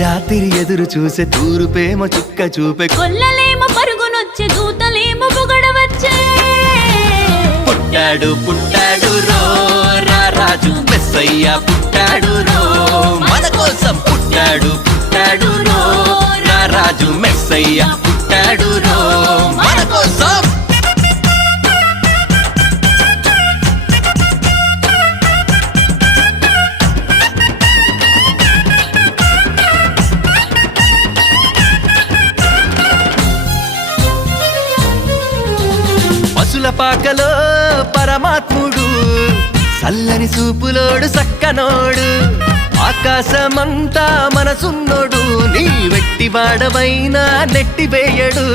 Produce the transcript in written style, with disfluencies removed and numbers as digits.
రాత్రి ఎదురు చూసే తూరుపేమో చుక్క చూపే కొల్లలేమో పరుగునొచ్చే దూతలేమో పొగడవచ్చే పుట్టాడు పుట్టాడు రో రా రాజు మెస్సయ్య పుట్టాడు రో మన కోసం పుట్టాడు పుట్టాడు రో రా రాజు మెస్సయ్య పుట్టాడు రో మన కోసం పశుల పాకలో పరమాత్ముడు చల్లని చూపులోడు సక్కనోడు ఆకాశమంతా మనసున్నోడు నీ వెట్టి వాడవైనా నెట్టివేయడు